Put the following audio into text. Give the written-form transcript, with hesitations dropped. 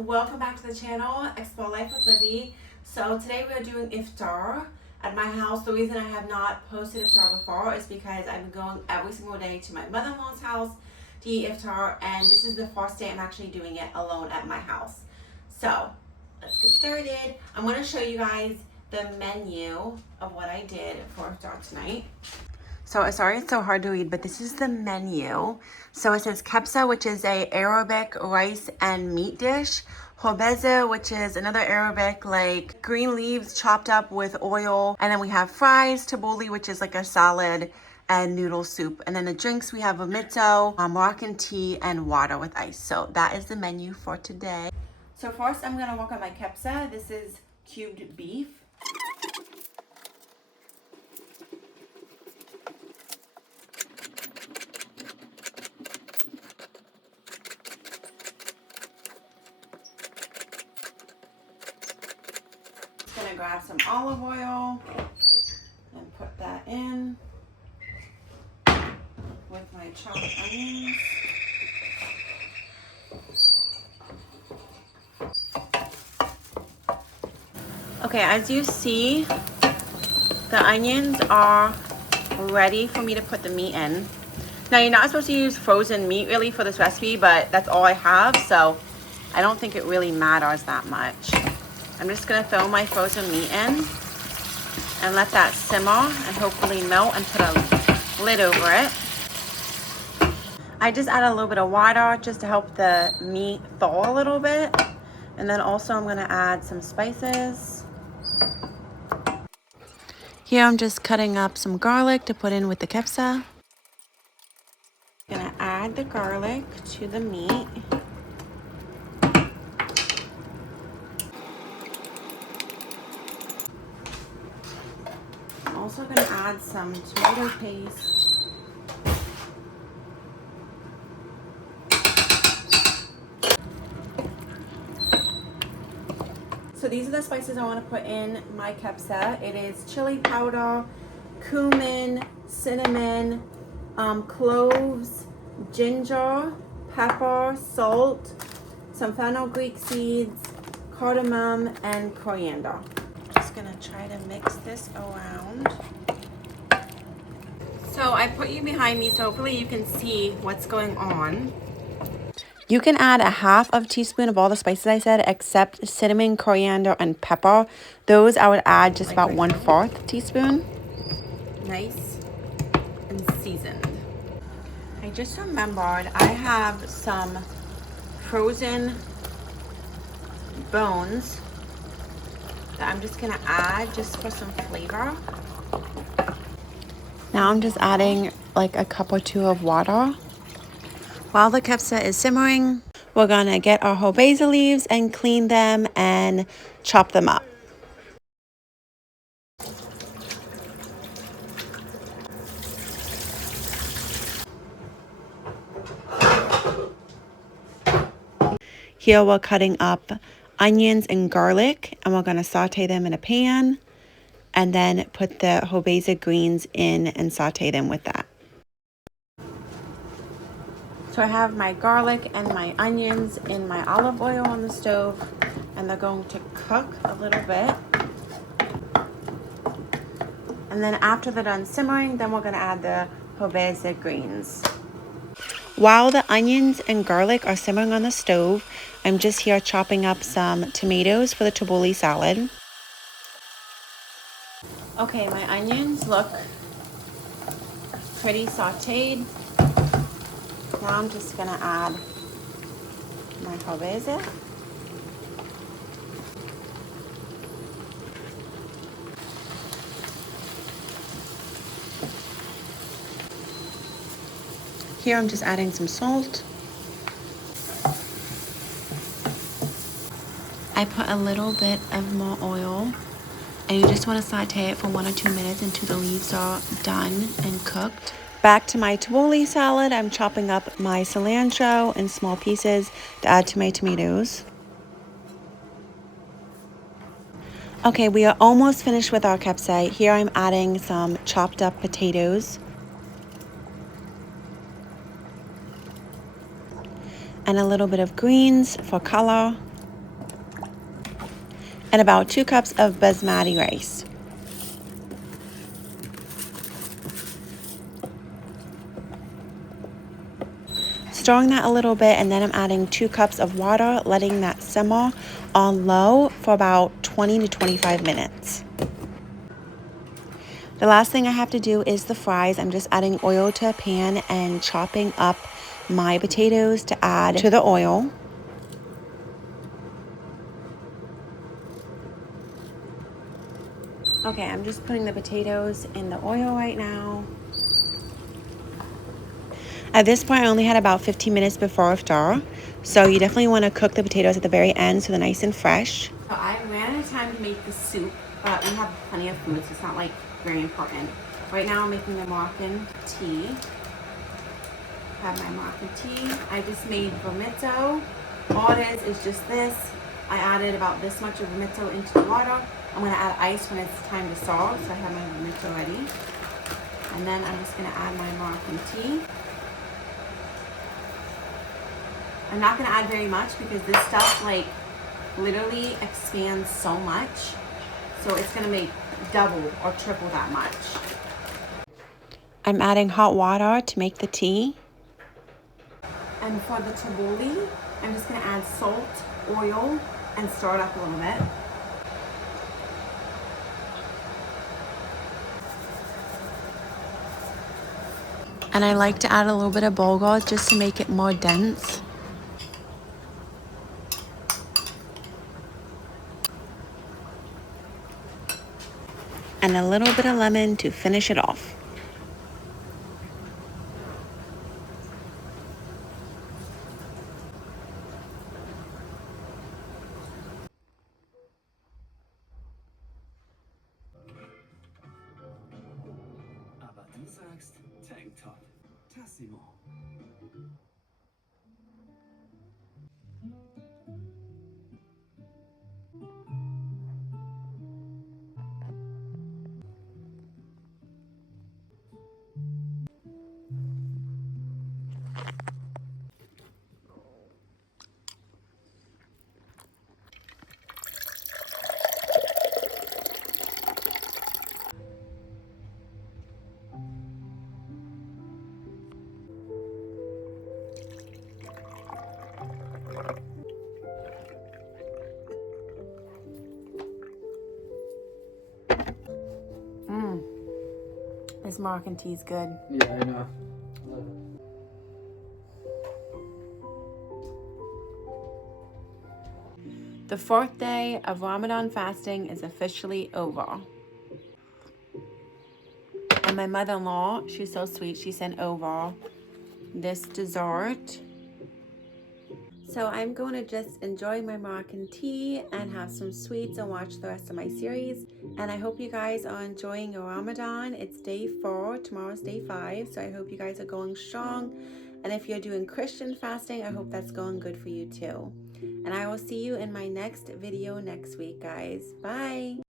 welcome back to the channel, Explore Life with Libby. So today we are doing Iftar at my house. The reason I have not posted Iftar before is because I've been going every single day to my mother-in-law's house to eat Iftar, and this is the first day I'm actually doing it alone at my house. So let's get started. I'm going to show you guys the menu of what I did for Iftar tonight. So sorry it's so hard to read, but this is the menu. So it says Kabsa, which is a Arabic rice and meat dish. Khobeza, which is another Arabic like green leaves chopped up with oil. And then we have fries, tabbouleh, which is like a salad, and noodle soup. And then the drinks, we have a mitzo, Moroccan tea, and water with ice. So that is the menu for today. So first I'm gonna work on my Kabsa. This is cubed beef. Gonna grab some olive oil and put that in with my chopped onions. Okay, as you see, the onions are ready for me to put the meat in. Now you're not supposed to use frozen meat really for this recipe, but that's all I have, so I don't think it really matters that much. I'm just gonna throw my frozen meat in and let that simmer and hopefully melt and put a lid over it. I just add a little bit of water just to help the meat thaw a little bit. And then also I'm gonna add some spices. Here I'm just cutting up some garlic to put in with the kabsa. Gonna add the garlic to the meat. I'm also gonna add some tomato paste. So these are the spices I want to put in my kabsa. It is chili powder, cumin, cinnamon, cloves, ginger, pepper, salt, some fenugreek seeds, cardamom, and coriander. Just gonna try to mix this around. So I put you behind me so hopefully you can see what's going on. You can add a half of a teaspoon of all the spices I said, except cinnamon, coriander, and pepper. Those I would add just about 1/4 teaspoon. Nice and seasoned. I just remembered I have some frozen bones that I'm just gonna add just for some flavor. Now I'm just adding like a cup or two of water. While the kabsa is simmering, we're gonna get our khobeza leaves and clean them and chop them up. Here we're cutting up onions and garlic, and we're gonna saute them in a pan and then put the khobeza greens in and saute them with that. So I have my garlic and my onions in my olive oil on the stove, and they're going to cook a little bit. And then after they're done simmering, then we're gonna add the khobeza greens. While the onions and garlic are simmering on the stove, I'm just here chopping up some tomatoes for the tabbouleh salad. Okay, my onions look pretty sauteed. Now I'm just gonna add my khobeza. Here I'm just adding some salt. I put a little bit of more oil, and you just want to saute it for 1 or 2 minutes until the leaves are done and cooked. Back to my tabbouleh salad, I'm chopping up my cilantro in small pieces to add to my tomatoes. Okay, we are almost finished with our kabsa. Here I'm adding some chopped up potatoes and a little bit of greens for color. and about 2 cups of basmati rice. Stirring that a little bit, and then I'm adding 2 cups of water, letting that simmer on low for about 20 to 25 minutes. The last thing I have to do is the fries. I'm just adding oil to a pan and chopping up my potatoes to add to the oil. Okay, I'm just putting the potatoes in the oil right now. At this point, I only had about 15 minutes before Iftar, so you definitely want to cook the potatoes at the very end so they're nice and fresh. So I ran out of time to make the soup, but we have plenty of food, so it's not like very important. Right now I'm making the Moroccan tea. I have my Moroccan tea. I just made vermito. All it is just this. I added about this much of vermito into the water. I'm going to add ice when it's time to salt, so I have my vermito ready. And then I'm just going to add my Moroccan tea. I'm not going to add very much because this stuff like literally expands so much. So it's going to make double or triple that much. I'm adding hot water to make the tea. And for the tabbouleh, I'm just going to add salt, oil, and stir it up a little bit. And I like to add a little bit of bulgur just to make it more dense. And a little bit of lemon to finish it off. Aber du sagst Tanktop. Tassimo. This Moroccan tea is good. Yeah, I know. Love it. The 4th day of Ramadan fasting is officially over. And my mother-in-law, she's so sweet, she sent over this dessert. So I'm going to just enjoy my Moroccan tea and have some sweets and watch the rest of my series. And I hope you guys are enjoying your Ramadan. It's day 4, tomorrow's day 5. So I hope you guys are going strong. And if you're doing Christian fasting, I hope that's going good for you too. And I will see you in my next video next week, guys. Bye.